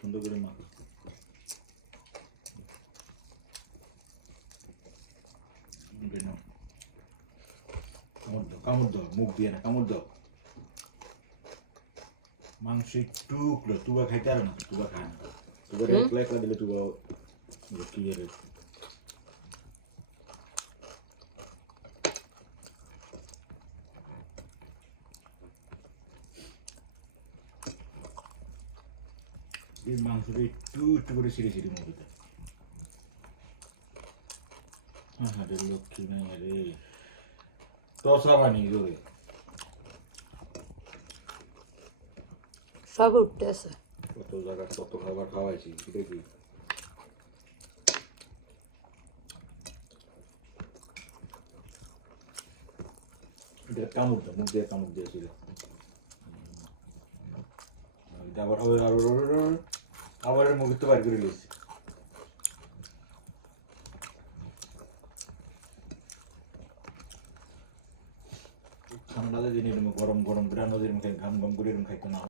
সুন্দর করে মাখো। কামড় দাও, মুখ দিয়ে না, কামড় দাও। মাংস একটু তুবা খাইতে আর না, তুবা খায় না। তুবার একলা একলা দিলে তুবা ক্লিয়ার। এই মাংসটা একটু একটু করে ছিঁড়ে ছিঁড়ে মুখে দেয়। হ্যাঁ রে লক্ষ্মী মেয়ে রে, টসা বানিয়ে জোরে সব উঠতেছে। কত জায়গা কত খাবার খাওয়াইছি, সেটা কি এটা কামড় দাও, মুখ দিয়ে কামড় দিয়েছিল। আবার আবার আবার আবার মুখে তো বার করে দিয়েছি। ঠান্ডা দিনে গরম গরম করে নদীর মুখে ঘাম ঘাম করে খাইতো না।